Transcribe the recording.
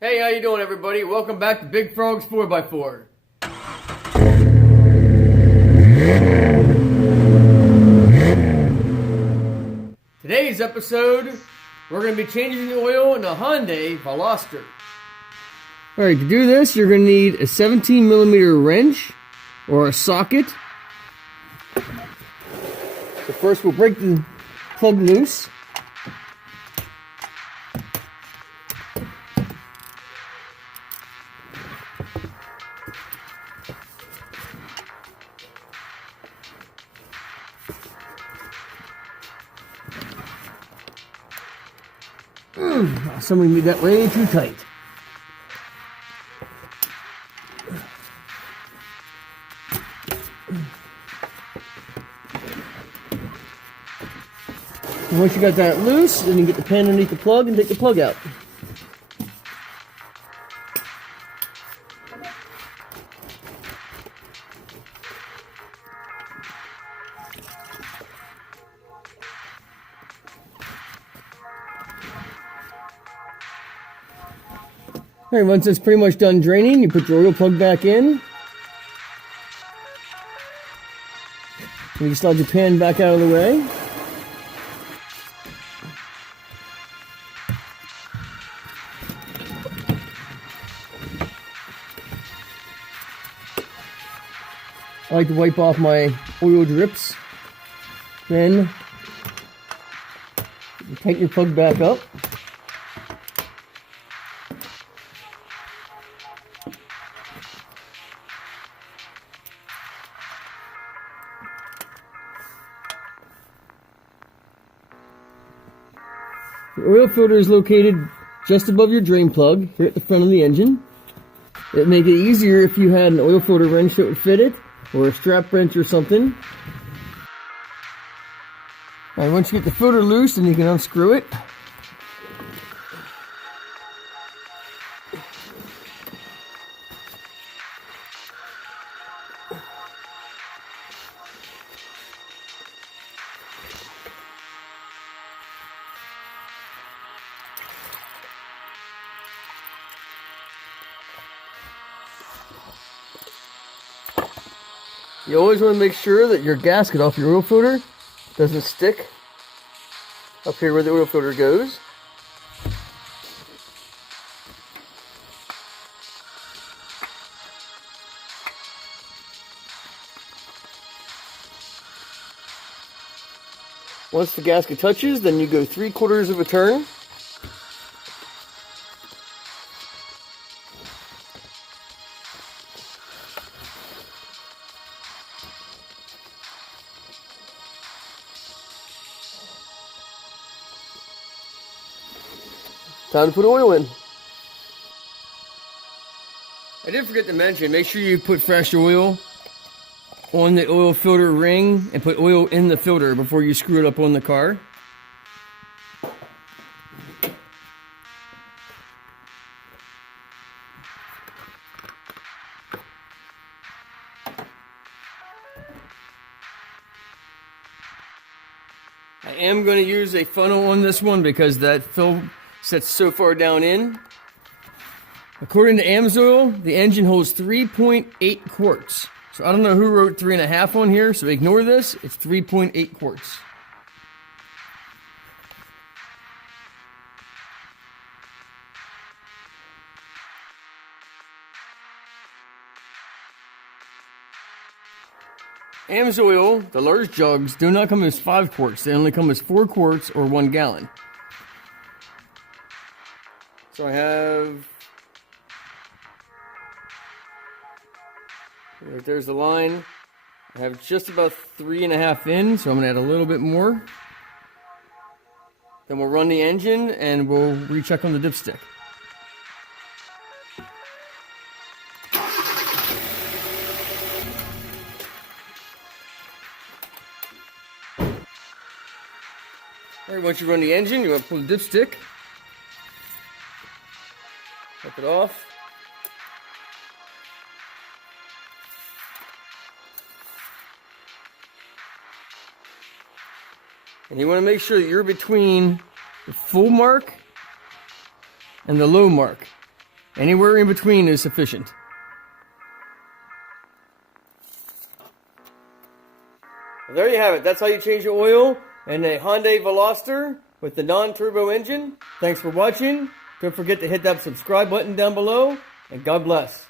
Hey, how you doing, everybody? Welcome back to Big Frog's 4x4. Today's episode, we're going to be changing the oil in a Hyundai Veloster. Alright, to do this, you're going to need a 17mm wrench or a socket. So first we'll break the plug loose. Somebody made that way too tight. And once you got that loose, then you get the pin underneath the plug and take the plug out. Alright, once it's pretty much done draining, you put your oil plug back in. And you slide your pan back out of the way. I like to wipe off my oil drips. Then you tighten your plug back up. The oil filter is located just above your drain plug, here at the front of the engine. It'd make it easier if you had an oil filter wrench that would fit it, or a strap wrench or something. Alright, once you get the filter loose, then you can unscrew it. You always want to make sure that your gasket off your oil filter doesn't stick up here where the oil filter goes. Once the gasket touches, then you go 3/4 of a turn. Time to put oil in. I did forget to mention, make sure you put fresh oil on the oil filter ring and put oil in the filter before you screw it up on the car. I am going to use a funnel on this one because that fill sets so far down in. According to AMSOIL, the engine holds 3.8 quarts. So I don't know who wrote 3.5 on here, so ignore this. It's 3.8 quarts. AMSOIL, the large jugs, do not come as 5 quarts. They only come as 4 quarts or 1 gallon. So I have, right there's the line. I have just about 3.5 in, so I'm gonna add a little bit more. Then we'll run the engine and we'll recheck on the dipstick. Alright, once you run the engine, you want to pull the dipstick. Wipe it off. And you want to make sure that you're between the full mark and the low mark. Anywhere in between is sufficient. Well, there you have it. That's how you change the oil in a Hyundai Veloster with the non-turbo engine. Thanks for watching. Don't forget to hit that subscribe button down below, and God bless.